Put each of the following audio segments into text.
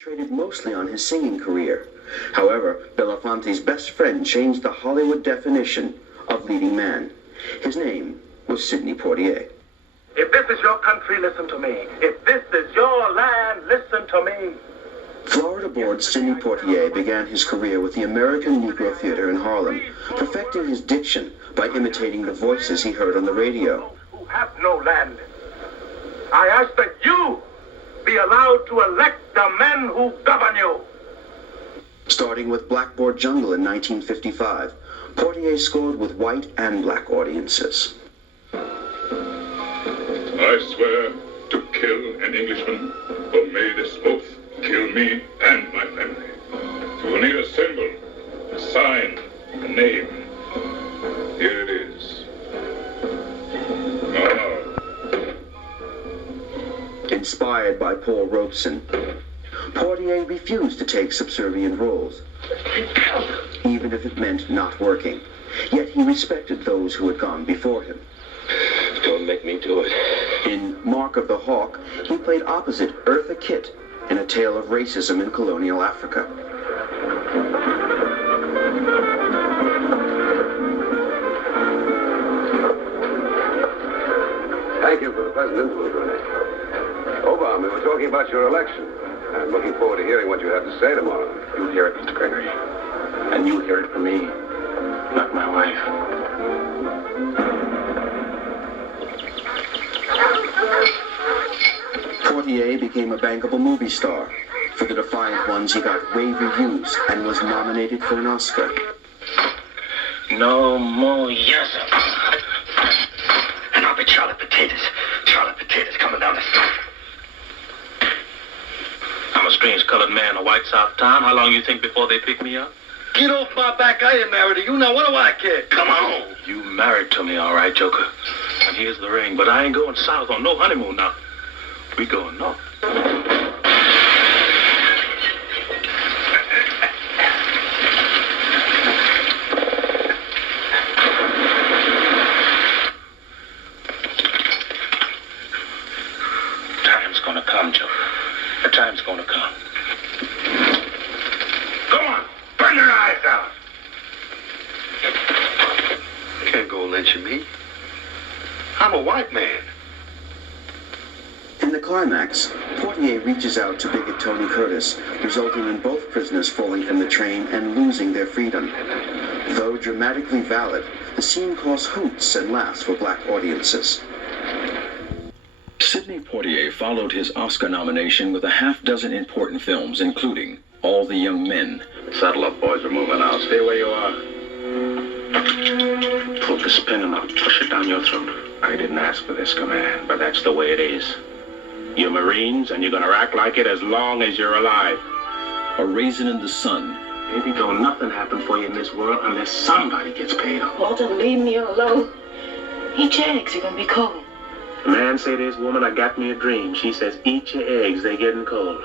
Traded mostly on his singing career. However, Belafonte's best friend changed the Hollywood definition of leading man. His name was Sidney Poitier. If this is your country, listen to me. If this is your land, listen to me. Florida-born Sidney Poitier began his career with the American Negro Theater in Harlem, perfecting his diction by imitating the voices he heard on the radio. Who have no land. I ask that you be allowed to elect the men who govern you. Starting with Blackboard Jungle in 1955, Poitier scored with white and black audiences. I swear to kill an Englishman, but may this oath kill me and my family. You will need a symbol, a sign, a name. Here it is. Inspired by Paul Robeson, Poitier refused to take subservient roles, even if it meant not working. Yet he respected those who had gone before him. Don't make me do it. In Mark of the Hawk, he played opposite Eartha Kitt in A Tale of Racism in Colonial Africa. Thank you for the pleasant influence, Rene. Obama, we were talking about your election. I'm looking forward to hearing what you have to say tomorrow. You hear it, Mr. Gregory. And you hear it from me, not my wife. Poitier became a bankable movie star. For The Defiant Ones, he got rave reviews and was nominated for an Oscar. No more yes'm. And I'll be Charlie Potatoes. Charlie Potatoes coming down the street. I'm a strange colored man in a white South town. How long you think before they pick me up? Get off my back. I ain't married to you. Now, what do I care? Come on. You married to me, all right, Joker. And here's the ring. But I ain't going south on no honeymoon now. We going north. Time's gonna come, Joker. The time's gonna come. Go on. Burn your eyes out. Can't go lynching me. I'm a white man. In the climax, Poitier reaches out to bigot Tony Curtis, resulting in both prisoners falling from the train and losing their freedom. Though dramatically valid, the scene caused hoots and laughs for black audiences. Sidney Poitier followed his Oscar nomination with a half-dozen important films, including All the Young Men. Saddle up, boys. We're moving out. Stay where you are. Pull this pin and I'll push it down your throat. I didn't ask for this command, but that's the way it is. You're Marines, and you're gonna act like it as long as you're alive. A Raisin in the Sun. Baby, don't nothing happen for you in this world unless somebody gets paid off. Walter, leave me alone. Eat your eggs, you're gonna be cold. Man say this woman, I got me a dream. She says, eat your eggs, they getting cold.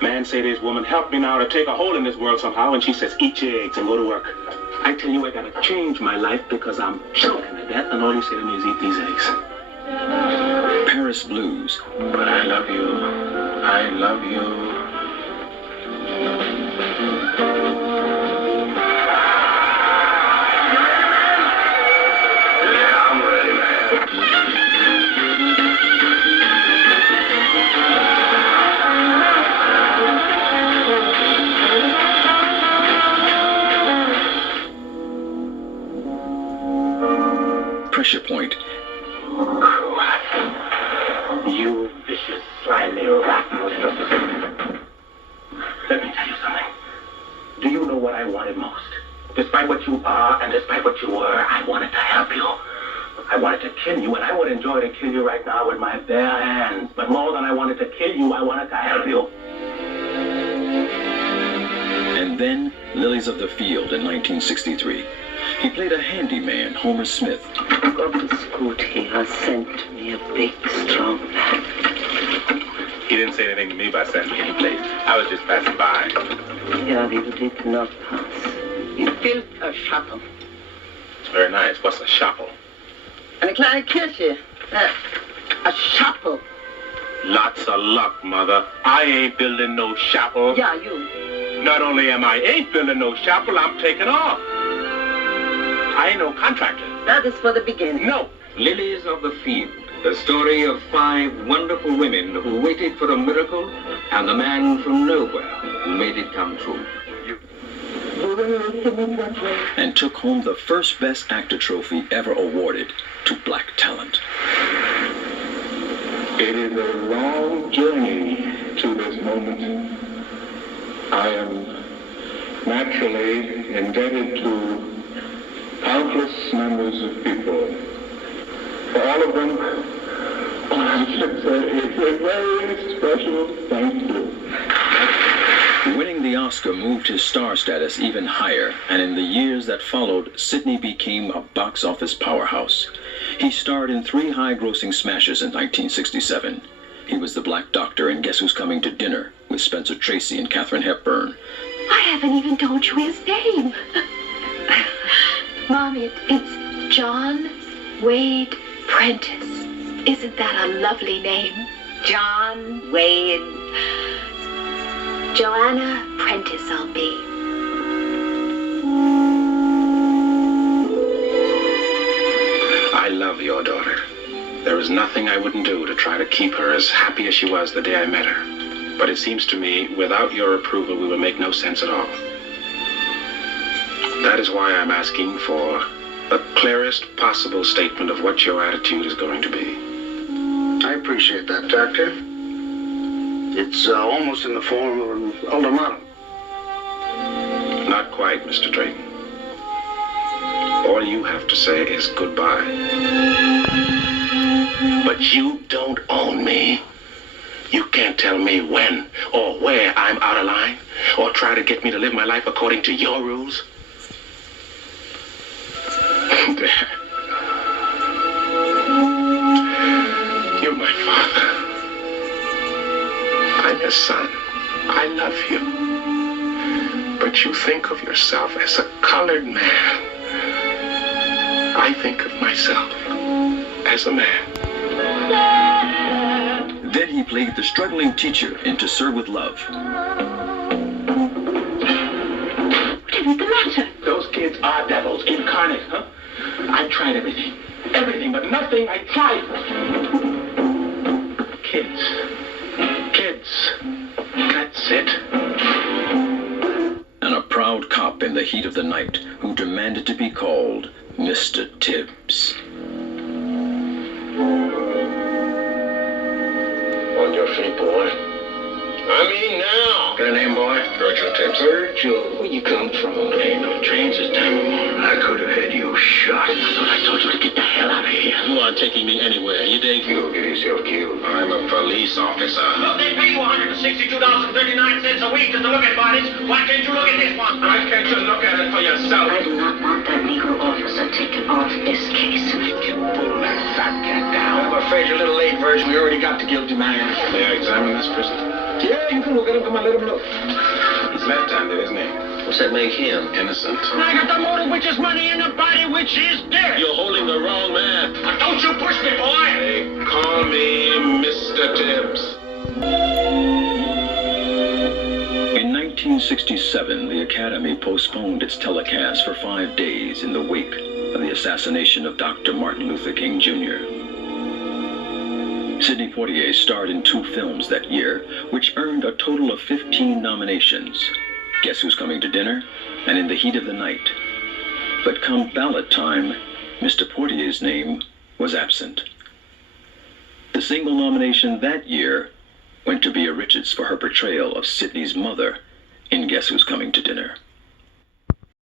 Man say this woman, help me now to take a hold in this world somehow, and she says, eat your eggs and go to work. I tell you, I gotta change my life because I'm choking to death, and all you say to me is eat these eggs. Paris Blues. But I love you. I love you. Yeah, I'm ready, man. Pressure Point. You vicious, slimy rat. Let me tell you something. Do you know what I wanted most? Despite what you are and despite what you were, I wanted to help you. I wanted to kill you, and I would enjoy to kill you right now with my bare hands. But more than I wanted to kill you, I wanted to help you. And then Lilies of the Field in 1963. He played a handyman, Homer Smith. God good, he has sent me a big, strong man. He didn't say anything to me about sending me any place. I was just passing by. Yeah, you did not pass. You built a chapel. It's very nice. What's a chapel? Eine kleine Kirche. A chapel. Lots of luck, Mother. I ain't building no chapel. Yeah, you. Not only am I ain't building no chapel, I'm taking off. I ain't no contractor. That is for the beginning. No. Lilies of the Field, the story of 5 wonderful women who waited for a miracle and the man from nowhere who made it come true. And took home the first Best Actor trophy ever awarded to black talent. It is a long journey to this moment. I am naturally indebted to countless numbers of people. For all of them, I should say it's a very special thank you. Winning the Oscar moved his star status even higher, and in the years that followed, Sidney became a box office powerhouse. He starred in 3 high-grossing smashes in 1967. He was the Black Doctor in Guess Who's Coming to Dinner with Spencer Tracy and Katharine Hepburn. I haven't even told you his name. Mom, it's John Wade Prentice. Isn't that a lovely name? John Wade. Joanna Prentice I'll be. I love your daughter. There is nothing I wouldn't do to try to keep her as happy as she was the day I met her. But it seems to me, without your approval, we will make no sense at all. That is why I'm asking for the clearest possible statement of what your attitude is going to be. I appreciate that, Doctor. It's almost in the form of an ultimatum. Not quite, Mr. Drayton. All you have to say is goodbye. But you don't own me. You can't tell me when or where I'm out of line, or try to get me to live my life according to your rules. Dad, you're my father. I'm your son. I love you. But you think of yourself as a colored man. I think of myself as a man. Then he played the struggling teacher in To Serve With Love. What's the matter? Those kids are devils incarnate, huh? I tried everything. Everything, but nothing I tried. Kids. That's it. And a proud cop in the heat of the night who demanded to be called Mr. Tibbs. On your feet, boy. I mean now. Got a name, boy? Virgil Tibbs. Virgil, where you come from? Ain't no trains this time of morning. I could have had you shot. I thought I told you to get the hell out of here. You aren't taking me anywhere, you dig? You'll get yourself killed. I'm a police officer. Look, they pay you $162.39 a week just to look at bodies. Why can't you look at this one? Why can't you look at it for yourself? I do not want that legal officer taken off this case. You pull that fat cat down. I'm afraid you're a little late, Virgil. We already got the guilty man. May I examine this prisoner? Yeah, you can look at him. Come on, let him look. He's left-handed, isn't he? What's that make him? Innocent. I got the motive, which is money, and the body, which is dead. You're holding the wrong man. Now, don't you push me, boy. They call me Mr. Tibbs. In 1967, the Academy postponed its telecast for 5 days in the wake of the assassination of Dr. Martin Luther King Jr. Sidney Poitier starred in 2 films that year, which earned a total of 15 nominations. Guess Who's Coming to Dinner and In the Heat of the Night. But come ballot time, Mr. Poitier's name was absent. The single nomination that year went to Bea Richards for her portrayal of Sidney's mother in Guess Who's Coming to Dinner.